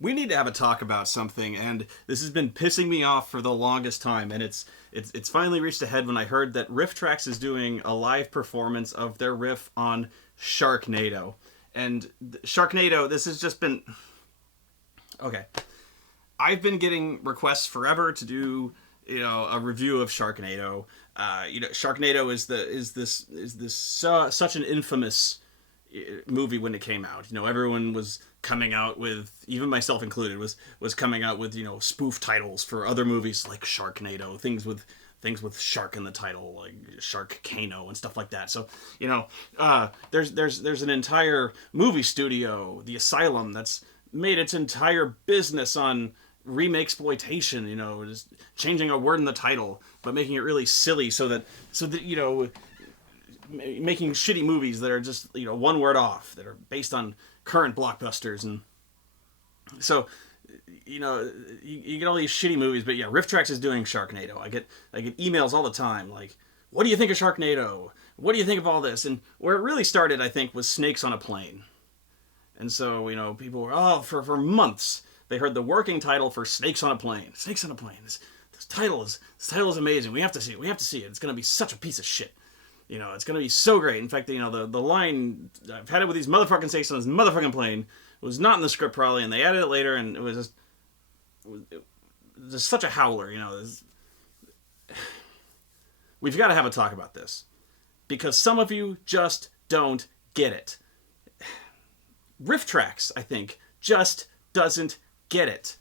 We need to have a talk about something, and this has been pissing me off for the longest time. And it's finally reached a head when I heard that Riff Tracks is doing a live performance of their riff on Sharknado. And Sharknado, this has just been okay. I've been getting requests forever to do a review of Sharknado. Sharknado is such an infamous movie when it came out. Everyone was coming out with, even myself included, was coming out with spoof titles for other movies like Sharknado, things with shark in the title, like Sharkcano and stuff like that. So there's an entire movie studio, the Asylum, that's made its entire business on remake exploitation, just changing a word in the title but making it really silly so that making shitty movies that are just one word off, that are based on current blockbusters. And so you get all these shitty movies. But yeah, Riff Tracks is doing Sharknado. I get emails all the time like, what do you think of Sharknado? What do you think of all this? And where it really started, I think, was Snakes on a Plane. And so people were, for months they heard the working title for Snakes on a Plane. Snakes on a Plane. This title is amazing. We have to see it. It's going to be such a piece of shit. It's going to be so great. In fact, the line, I've had it with these motherfucking snakes on this motherfucking plane, was not in the script probably, and they added it later, and it was just such a howler. We've got to have a talk about this, because some of you just don't get it. Riff Tracks, I think, just doesn't get it.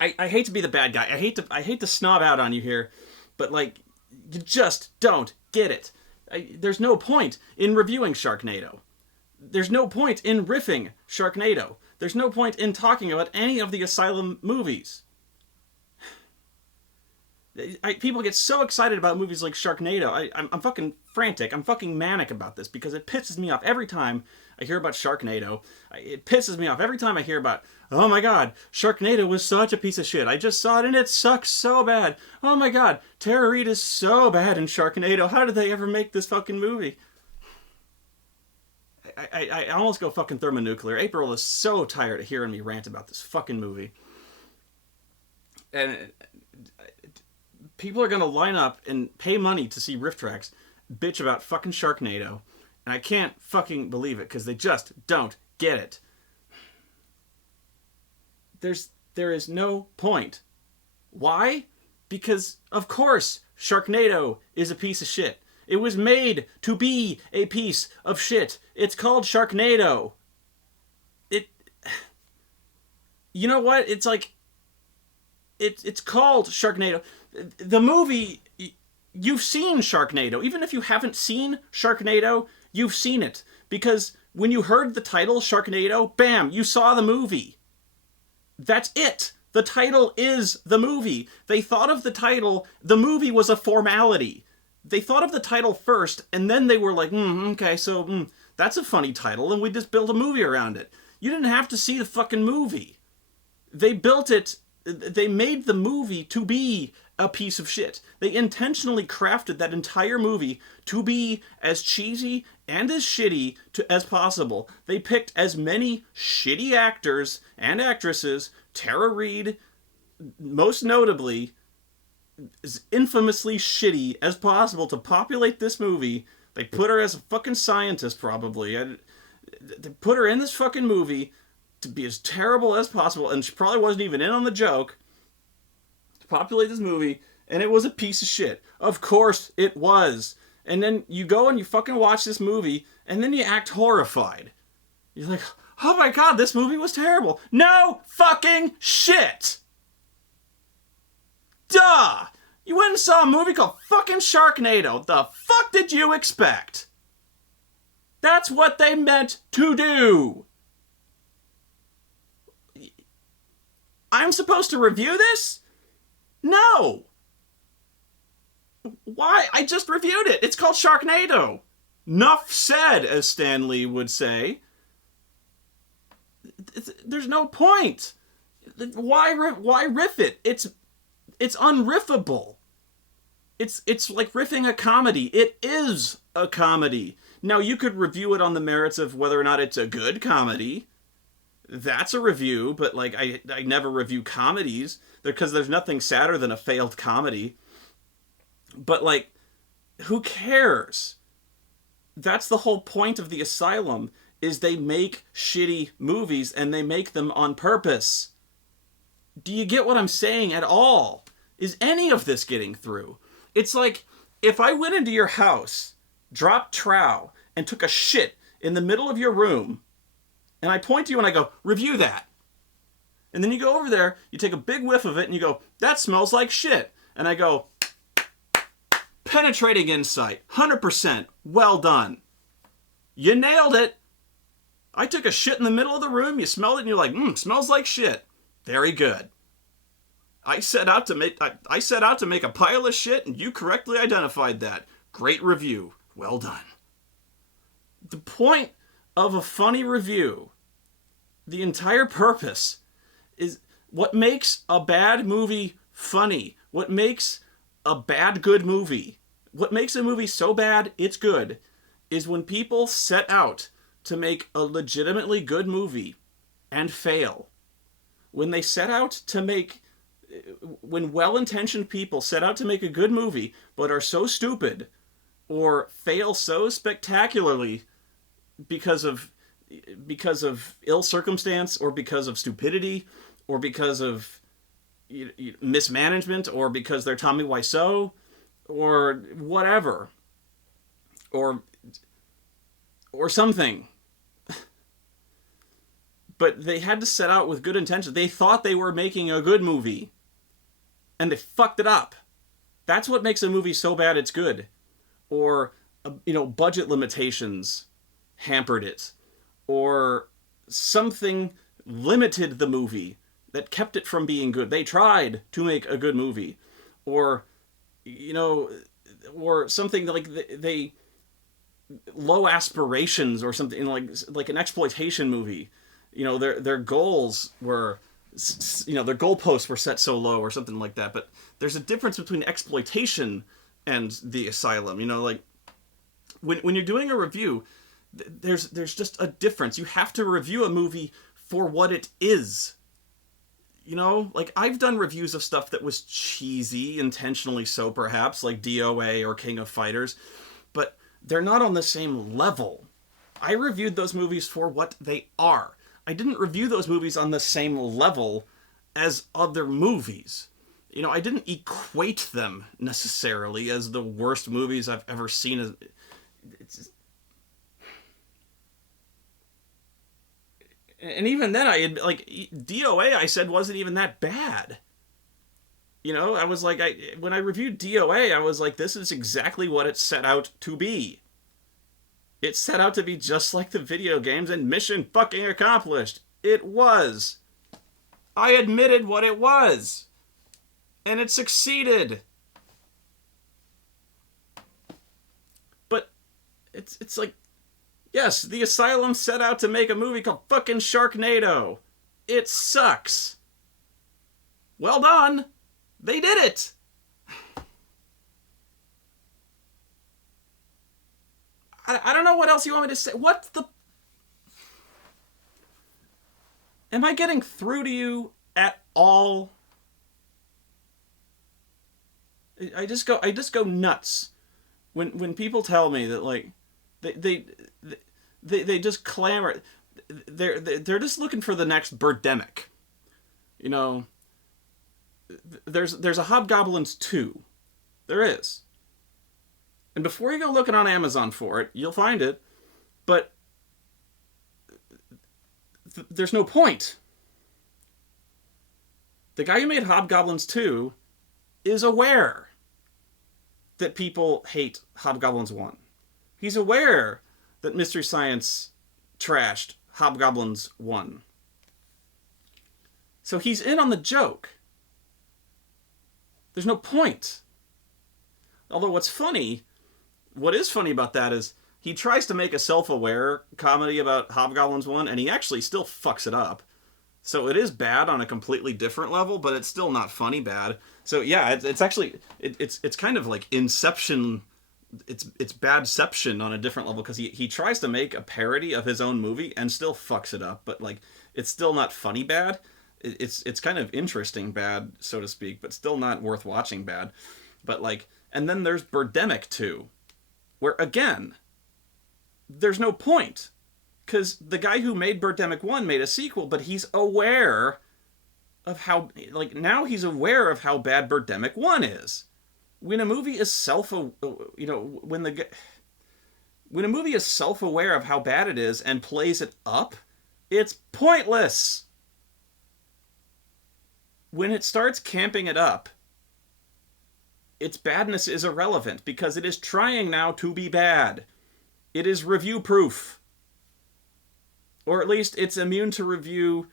I hate to be the bad guy. I hate to snob out on you here, but you just don't get it. There's no point in reviewing Sharknado. There's no point in riffing Sharknado. There's no point in talking about any of the Asylum movies. People get so excited about movies like Sharknado. I'm fucking frantic. I'm fucking manic about this because it pisses me off every time I hear about Sharknado. It pisses me off every time I hear about, oh my god, Sharknado was such a piece of shit. I just saw it and it sucks so bad. Oh my god, Tara Reid is so bad in Sharknado. How did they ever make this fucking movie? I almost go fucking thermonuclear. April is so tired of hearing me rant about this fucking movie. And people are going to line up and pay money to see Riff Tracks bitch about fucking Sharknado. And I can't fucking believe it because they just don't get it. There is no point. Why? Because, of course, Sharknado is a piece of shit. It was made to be a piece of shit. It's called Sharknado. You know what? It's like, it's called Sharknado. The movie, you've seen Sharknado. Even if you haven't seen Sharknado, you've seen it. Because when you heard the title, Sharknado, bam, you saw the movie. That's it. The title is the movie. They thought of the title, the movie was a formality. They thought of the title first, and then they were like, okay, so that's a funny title, and we just built a movie around it. You didn't have to see the fucking movie. They built it, they made the movie to be a piece of shit. They intentionally crafted that entire movie to be as cheesy and as shitty as possible. They picked as many shitty actors and actresses, Tara Reid, most notably, as infamously shitty as possible to populate this movie. They put her as a fucking scientist, probably. They put her in this fucking movie to be as terrible as possible, and she probably wasn't even in on the joke, to populate this movie, and it was a piece of shit. Of course it was. And then you go and you fucking watch this movie, and then you act horrified. You're like, oh my god, this movie was terrible. No fucking shit! Duh! You went and saw a movie called fucking Sharknado. The fuck did you expect? That's what they meant to do. I'm supposed to review this? No. Why? I just reviewed it. It's called Sharknado. Nuff said, as Stan Lee would say. There's no point. Why riff it? It's unriffable. It's like riffing a comedy. It is a comedy. Now, you could review it on the merits of whether or not it's a good comedy. That's a review, but like I never review comedies because there's nothing sadder than a failed comedy. But like, who cares? That's the whole point of the asylum is they make shitty movies and they make them on purpose. Do you get what I'm saying at all? Is any of this getting through? It's like if I went into your house, dropped trow, and took a shit in the middle of your room, and I point to you and I go, review that. And then you go over there, you take a big whiff of it, and you go, that smells like shit. And I go, penetrating insight, 100%, well done. You nailed it. I took a shit in the middle of the room, you smelled it, and you're like, smells like shit. Very good. I set out to make a pile of shit, and you correctly identified that. Great review. Well done. The point of a funny review, the entire purpose, is what makes a bad movie funny. What makes a bad good movie. What makes a movie so bad it's good is when people set out to make a legitimately good movie and fail. When they set out to make, when well-intentioned people set out to make a good movie but are so stupid or fail so spectacularly because of ill circumstance or because of stupidity or because of mismanagement or because they're Tommy Wiseau or whatever or something. But they had to set out with good intentions. They thought they were making a good movie and they fucked it up. That's what makes a movie so bad it's good. Or budget limitations hampered it, or something limited the movie that kept it from being good. They tried to make a good movie, or or something like they low aspirations or something like an exploitation movie. Their goals were their goalposts were set so low or something like that. But there's a difference between exploitation and the asylum. Like when you're doing a review, there's just a difference. You have to review a movie for what it is. Like I've done reviews of stuff that was cheesy, intentionally so perhaps, like DOA or King of Fighters, but they're not on the same level. I reviewed those movies for what they are. I didn't review those movies on the same level as other movies. I didn't equate them necessarily as the worst movies I've ever seen. And even then, I had, like, DOA, I said, wasn't even that bad. I was like, when I reviewed DOA, I was like, this is exactly what it set out to be. It set out to be just like the video games, and mission fucking accomplished. It was. I admitted what it was. And it succeeded. But it's like, yes, the Asylum set out to make a movie called fucking Sharknado. It sucks. Well done. They did it. I don't know what else you want me to say. What the... Am I getting through to you at all? I just go nuts when people tell me that, like, they just clamor. They're just looking for the next Birdemic. There's a Hobgoblins 2. There is. And before you go looking on Amazon for it, you'll find it. But there's no point. The guy who made Hobgoblins 2 is aware that people hate Hobgoblins 1. He's aware that Mystery Science trashed Hobgoblins 1. So he's in on the joke. There's no point. Although what is funny about that is he tries to make a self-aware comedy about Hobgoblins 1, and he actually still fucks it up. So it is bad on a completely different level, but it's still not funny bad. So yeah, it's actually it's kind of like Inception. It's Badception on a different level, because he tries to make a parody of his own movie and still fucks it up. But like It's still not funny bad. It's kind of interesting bad, so to speak, but still not worth watching bad. But like, and then there's Birdemic 2, where again, there's no point because the guy who made Birdemic 1 made a sequel, but he's aware of how, like, now he's aware of how bad Birdemic 1 is. When a movie is when a movie is self-aware of how bad it is and plays it up, it's pointless. When it starts camping it up, its badness is irrelevant because it is trying now to be bad. It is review proof. Or at least it's immune to review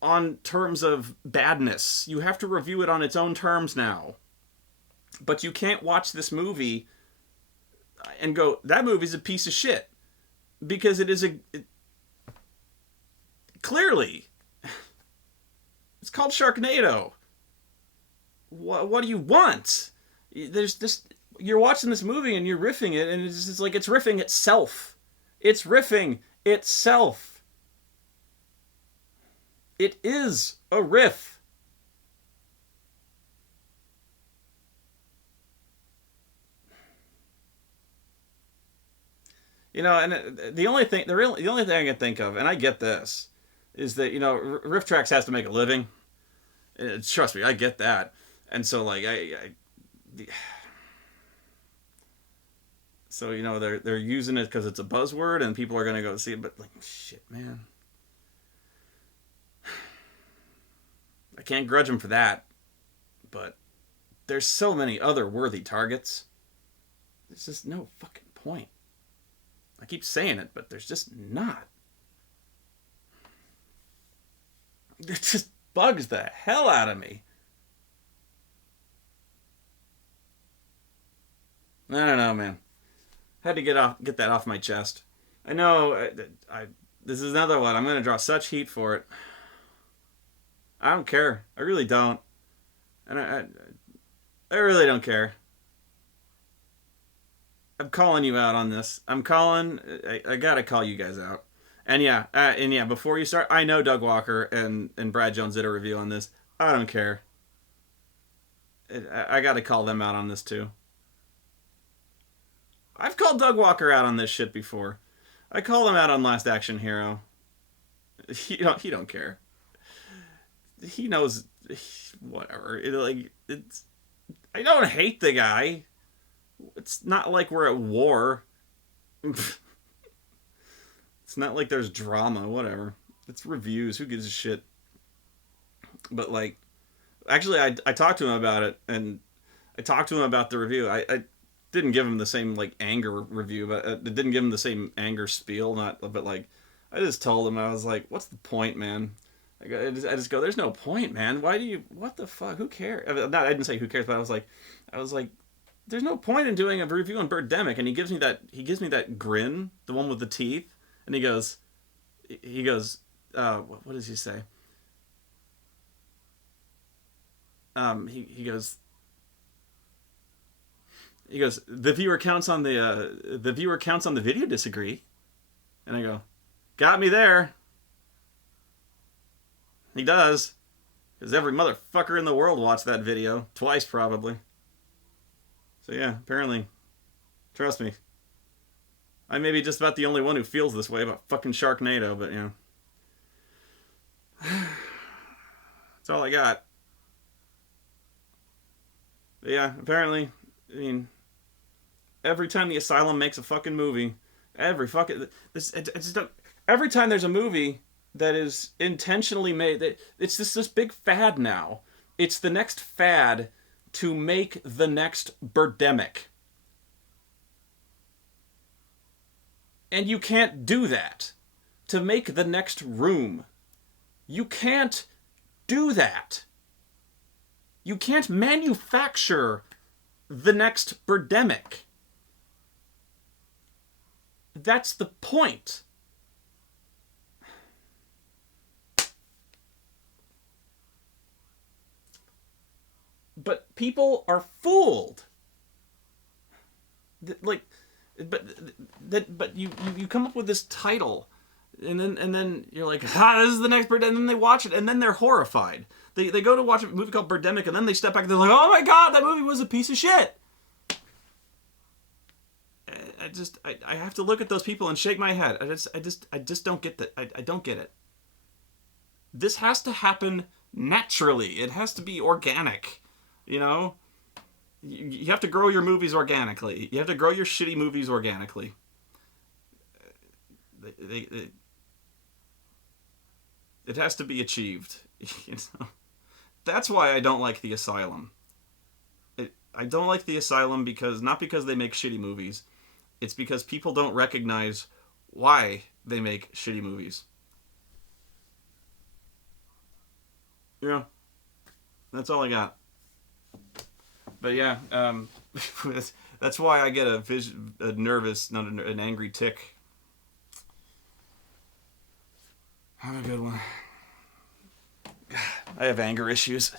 on terms of badness. You have to review it on its own terms now. But you can't watch this movie and go, that movie's a piece of shit. Because it is clearly. It's called Sharknado. What do you want? There's this. You're watching this movie and you're riffing it, and it's just like it's riffing itself. It's riffing itself. It is a riff. You know, and the only thing, the only thing I can think of, and I get this, is that Riff Tracks has to make a living. Trust me, I get that, and so like so they're using it because it's a buzzword and people are gonna go see it, but like shit, man, I can't grudge them for that, but there's so many other worthy targets. There's just no fucking point. I keep saying it, but there's just not. It just bugs the hell out of me. I don't know, man. Had to get that off my chest. I know. This is another one. I'm gonna draw such heat for it. I don't care. I really don't. And I really don't care. I'm calling you out on this. I gotta call you guys out. And yeah, before you start, I know Doug Walker and Brad Jones did a review on this. I don't care. I gotta call them out on this too. I've called Doug Walker out on this shit before. I called him out on Last Action Hero. He don't care. He knows whatever. I don't hate the guy. It's not like we're at war. It's not like there's drama, whatever. It's reviews. Who gives a shit? But like, actually, I talked to him about it, and I talked to him about the review. I didn't give him the same like anger review, but it didn't give him the same anger spiel. But like, I just told him, I was like, "What's the point, man?" I just go, "There's no point, man. Why do you? What the fuck? Who cares?" I didn't say who cares, but I was like, "There's no point in doing a review on Birdemic." And he gives me that grin, the one with the teeth, and he goes, what does he say? He goes. He goes, the viewer counts on the video disagree. And I go, got me there. He does. Because every motherfucker in the world watched that video. Twice, probably. So yeah, apparently. Trust me. I may be just about the only one who feels this way about fucking Sharknado, but that's all I got. But yeah, apparently, I mean, every time the Asylum makes a fucking movie, every time there's a movie that is intentionally made, it's just this big fad now. It's the next fad to make the next Birdemic. And you can't do that. To make the next Room. You can't do that. You can't manufacture the next Birdemic. That's the point. But people are fooled. Like, but you come up with this title And then you're like, this is the next Birdemic, and then they watch it, and then they're horrified. They go to watch a movie called Birdemic, and then they step back and they're like, oh my god, that movie was a piece of shit. I have to look at those people and shake my head. I just don't get that. I don't get it. This has to happen naturally. It has to be organic. You know? You have to grow your movies organically. You have to grow your shitty movies organically. It has to be achieved. You know? That's why I don't like The Asylum. I don't like The Asylum not because they make shitty movies. It's because people don't recognize why they make shitty movies. Yeah, that's all I got. But yeah, that's why I get a nervous, not an angry tick. Have a good one. I have anger issues.